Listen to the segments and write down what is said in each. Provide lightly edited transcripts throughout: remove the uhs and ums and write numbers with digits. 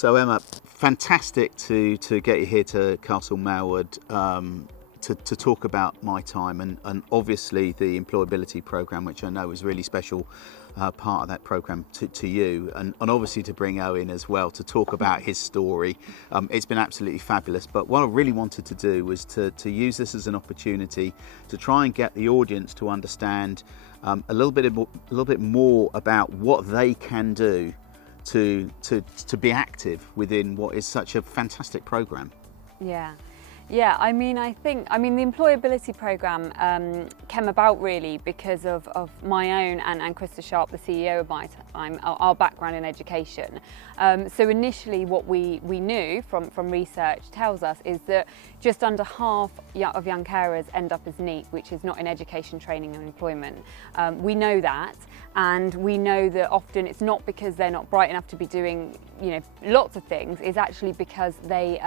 So Emma, fantastic to get you here to Castle Malwood to talk about Mytime and obviously the employability programme, which I know is really special part of that programme to you, and obviously to bring Owen as well to talk about his story. It's been absolutely fabulous, but what I really wanted to do was to use this as an opportunity to try and get the audience to understand a little bit more about what they can do to be active within what is such a fantastic programme. Yeah, I mean, the employability programme came about really because of my own and Krista Sharp, the CEO of Mytime, our background in education. So initially what we knew from research tells us is that just under half of young carers end up as NEET, which is not in education, training and employment. We know that, and we know that often it's not because they're not bright enough to be doing lots of things. It's actually because they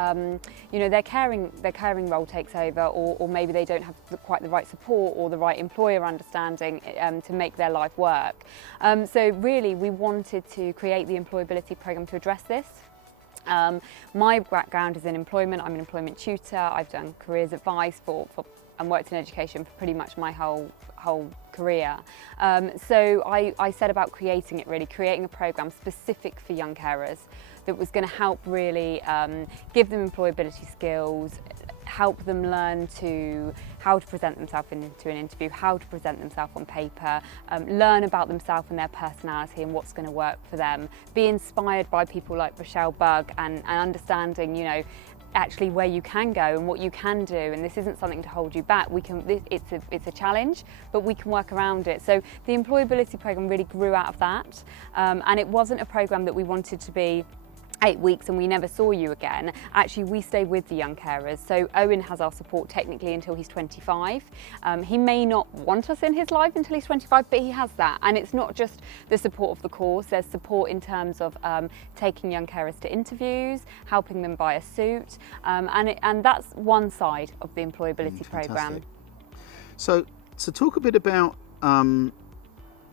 their caring role takes over, or maybe they don't have quite the right support or the right employer understanding to make their life work. So really we wanted to create the employability programme to address this. My background is in employment. I'm an employment tutor. I've done careers advice and worked in education for pretty much my whole career. So I set about creating a programme specific for young carers that was going to help really give them employability skills, help them learn how to present themselves into an interview, how to present themselves on paper, learn about themselves and their personality and what's going to work for them, be inspired by people like Rochelle Bugg and understanding, actually where you can go and what you can do, and this isn't something to hold you back. It's a challenge, but we can work around it. So the employability programme really grew out of that, and it wasn't a programme that we wanted to be 8 weeks and we never saw you again. Actually, we stay with the young carers. So Owen has our support technically until he's 25. He may not want us in his life until he's 25, but he has that. And it's not just the support of the course. There's support in terms of taking young carers to interviews, helping them buy a suit, and that's one side of the employability programme. So talk a bit about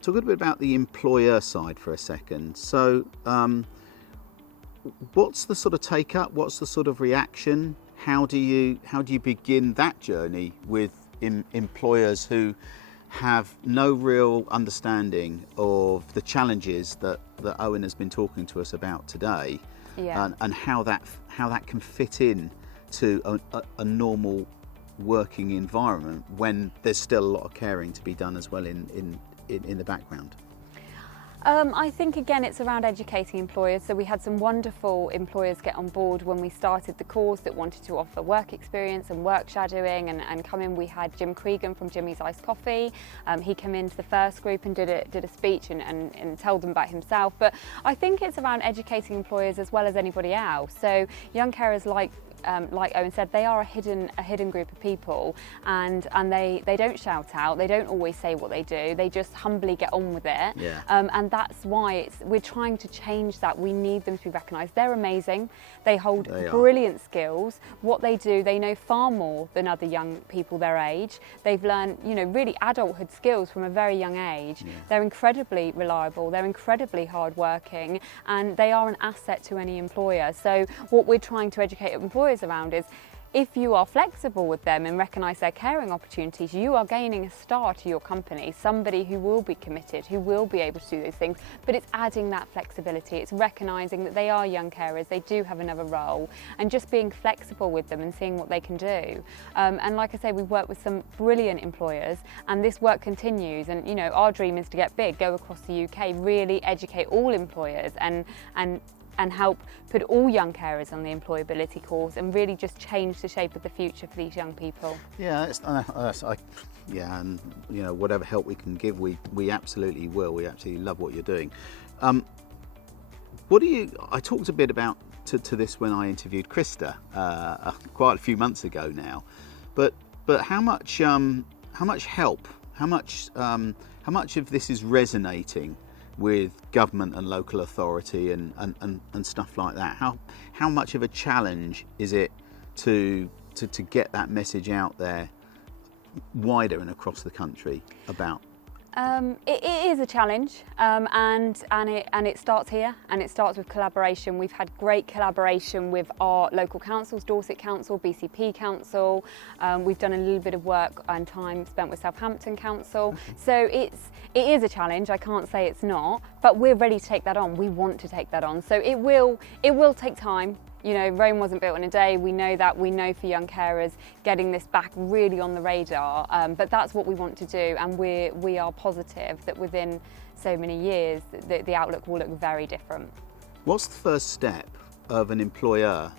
the employer side for a second. So. What's the sort of take up? What's the sort of reaction? How do you begin that journey with employers who have no real understanding of the challenges that Owen has been talking to us about today, and how that can fit in to a normal working environment when there's still a lot of caring to be done as well in the background? I think again it's around educating employers. So we had some wonderful employers get on board when we started the course that wanted to offer work experience and work shadowing and come in. We had Jim Cregan from Jimmy's Iced Coffee. He came into the first group and did a speech and told them about himself. But I think it's around educating employers as well as anybody else. So young carers, like Owen said, they are a hidden group of people, and they don't shout out, they don't always say what they do, they just humbly get on with it. And that's why we're trying to change that. We need them to be recognised. They're amazing, they hold brilliant skills. What they do, they know far more than other young people their age. They've learned really adulthood skills from a very young age. They're incredibly reliable, they're incredibly hardworking, and they are an asset to any employer. So what we're trying to educate employers around is, if you are flexible with them and recognise their caring opportunities, you are gaining a star to your company, somebody who will be committed, who will be able to do those things. But it's adding that flexibility, it's recognising that they are young carers, they do have another role, and just being flexible with them and seeing what they can do. And like I say, we work with some brilliant employers, and this work continues, and our dream is to get big, go across the UK, really educate all employers and help put all young carers on the employability course and really just change the shape of the future for these young people. And whatever help we can give, we absolutely will. We absolutely love what you're doing. I talked a bit about to this when I interviewed Krista quite a few months ago now, but how much help, how much of this is resonating with government and local authority and stuff like that? How much of a challenge is it to get that message out there wider and across the country about It is a challenge, and it starts here, and it starts with collaboration. We've had great collaboration with our local councils, Dorset Council, BCP Council. We've done a little bit of work and time spent with Southampton Council. So it is a challenge. I can't say it's not, but we're ready to take that on. We want to take that on. So it will take time. You know, Rome wasn't built in a day. We know that. We know for young carers getting this back really on the radar. But that's what we want to do, and we are positive that within so many years, the outlook will look very different. What's the first step of an employer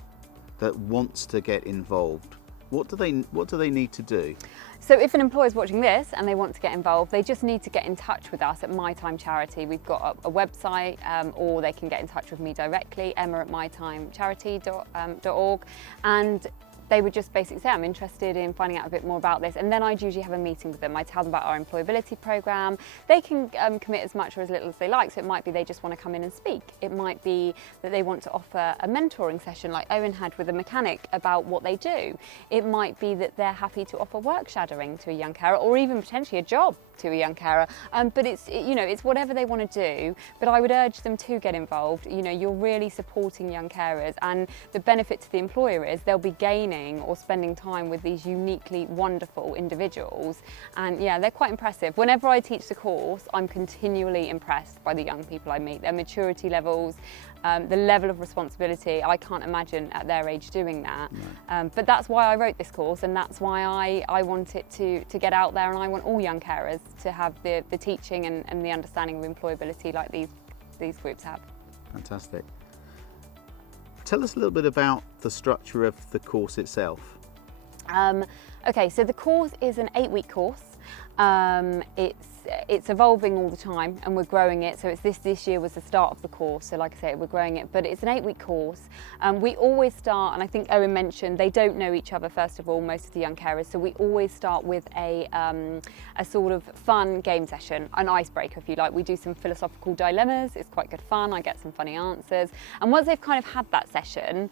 that wants to get involved? What do they need to do? So if an employer is watching this and they want to get involved, they just need to get in touch with us at Mytime Charity. We've got a website, or they can get in touch with me directly, emma@mytimecharity.org, and they would just basically say, I'm interested in finding out a bit more about this, and then I'd usually have a meeting with them. I tell them about our employability programme. They can commit as much or as little as they like, so it might be they just want to come in and speak. It might be that they want to offer a mentoring session like Owen had with a mechanic about what they do. It might be that they're happy to offer work shadowing to a young carer, or even potentially a job to a young carer. But it's whatever they want to do, but I would urge them to get involved. You know, you're really supporting young carers, and the benefit to the employer is they'll be gaining or spending time with these uniquely wonderful individuals, and yeah, they're quite impressive. Whenever I teach the course, I'm continually impressed by the young people I meet, their maturity levels, the level of responsibility. I can't imagine at their age doing that. No. But that's why I wrote this course, and that's why I want it to get out there, and I want all young carers to have the teaching and the understanding of employability like these groups have. Fantastic. Tell us a little bit about the structure of the course itself. Okay, so the course is an 8-week course. It's evolving all the time, and we're growing it. So it's this year was the start of the course. So like I say, we're growing it, but it's an 8-week course. We always start, and I think Owen mentioned, they don't know each other first of all, most of the young carers. So we always start with a sort of fun game session, an icebreaker if you like. We do some philosophical dilemmas. It's quite good fun. I get some funny answers. And once they've kind of had that session,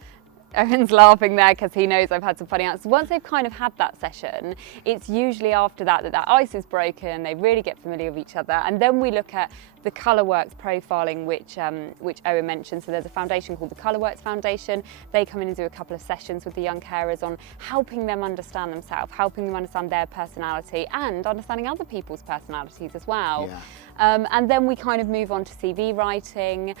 Owen's laughing there because he knows I've had some funny answers. Once they've kind of had that session, it's usually after that ice is broken, they really get familiar with each other, and then we look at the Colourworks profiling, which Owen mentioned. So there's a foundation called the Colourworks Foundation. They come in and do a couple of sessions with the young carers on helping them understand themselves, helping them understand their personality, and understanding other people's personalities as well. Yeah. And then we kind of move on to CV writing,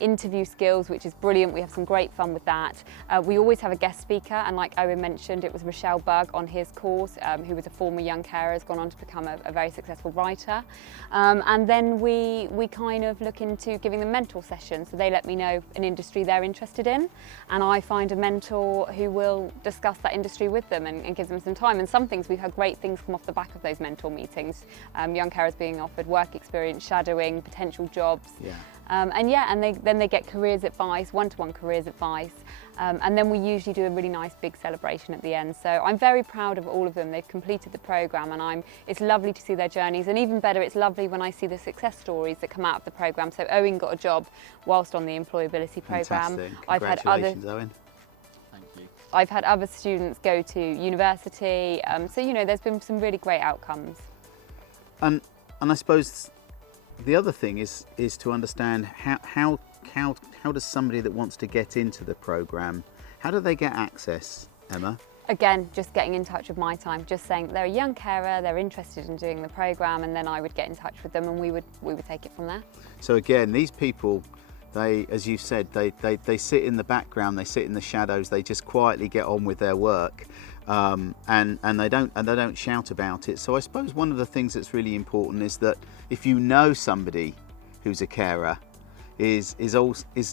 interview skills, which is brilliant. We have some great fun with that. We always have a guest speaker, and like Owen mentioned, it was Rochelle Bugg on his course, who was a former young carer, has gone on to become a very successful writer. And then we kind of look into giving them mentor sessions. So they let me know an industry they're interested in, and I find a mentor who will discuss that industry with them and give them some time. And some things, we've had great things come off the back of those mentor meetings. Young carers being offered work experience, shadowing, potential jobs. Yeah. And then they get careers advice, one-to-one careers advice, and then we usually do a really nice big celebration at the end. So I'm very proud of all of them. They've completed the programme, and it's lovely to see their journeys, and even better, it's lovely when I see the success stories that come out of the programme. So Owen got a job whilst on the employability programme. Congratulations, Owen. Thank you. I've had other students go to university, so you know, there's been some really great outcomes. And I suppose the other thing is to understand how does somebody that wants to get into the programme, how do they get access, Emma? Again, just getting in touch with Mytime, just saying they're a young carer, they're interested in doing the programme, and then I would get in touch with them, and we would take it from there. So again, these people, they, as you said, they sit in the background, they sit in the shadows, they just quietly get on with their work. And they don't shout about it. So I suppose one of the things that's really important is that if you know somebody who's a carer, is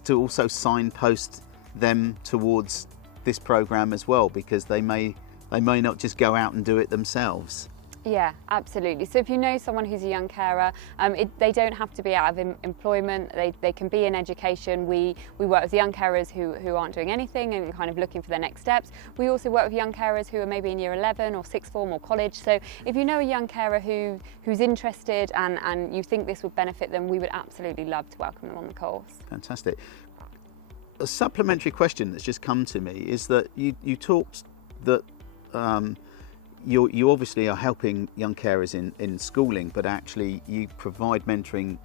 to also signpost them towards this programme as well, because they may not just go out and do it themselves. Yeah, absolutely. So if you know someone who's a young carer, they don't have to be out of employment. They can be in education. We work with young carers who aren't doing anything and kind of looking for their next steps. We also work with young carers who are maybe in year 11 or sixth form or college. So if you know a young carer who's interested and you think this would benefit them, we would absolutely love to welcome them on the course. Fantastic. A supplementary question that's just come to me is that you talked that you obviously are helping young carers in schooling, but actually you provide mentoring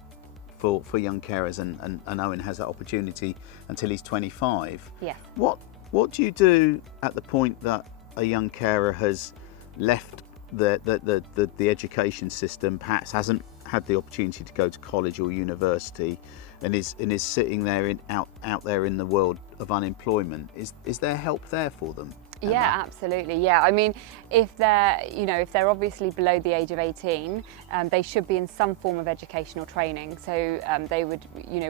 for young carers, and Owen has that opportunity until he's 25. Yes. What do you do at the point that a young carer has left the education system, perhaps hasn't had the opportunity to go to college or university, and is sitting there out there in the world of unemployment? Is there help there for them? Yeah, absolutely. Yeah, I mean, if they're obviously below the age of 18, they should be in some form of educational training. So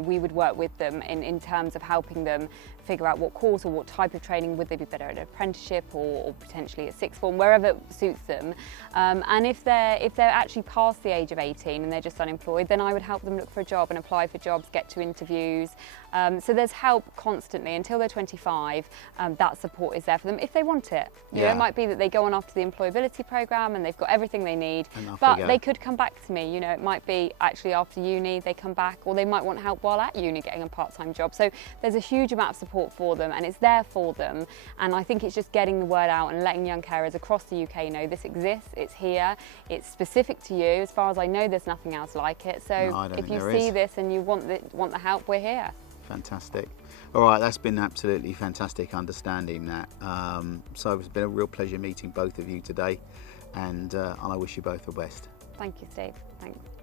we would work with them in terms of helping them figure out what course or what type of training. Would they be better at an apprenticeship or potentially a sixth form, wherever suits them. And if they're actually past the age of 18 and they're just unemployed, then I would help them look for a job and apply for jobs, get to interviews. So there's help constantly until they're 25. That support is there for them if they want it. You know, it might be that they go on after the employability program and they've got everything they need, but they could come back to me. You know, it might be actually after uni they come back, or they might want help while at uni getting a part-time job. So there's a huge amount of support for them, and it's there for them. And I think it's just getting the word out and letting young carers across the UK know this exists, it's here, it's specific to you. As far as I know, there's nothing else like it. So if you see this and you want the help, we're here. Fantastic. All right, that's been absolutely fantastic understanding that. So it's been a real pleasure meeting both of you today, and I wish you both the best. Thank you, Steve. Thanks.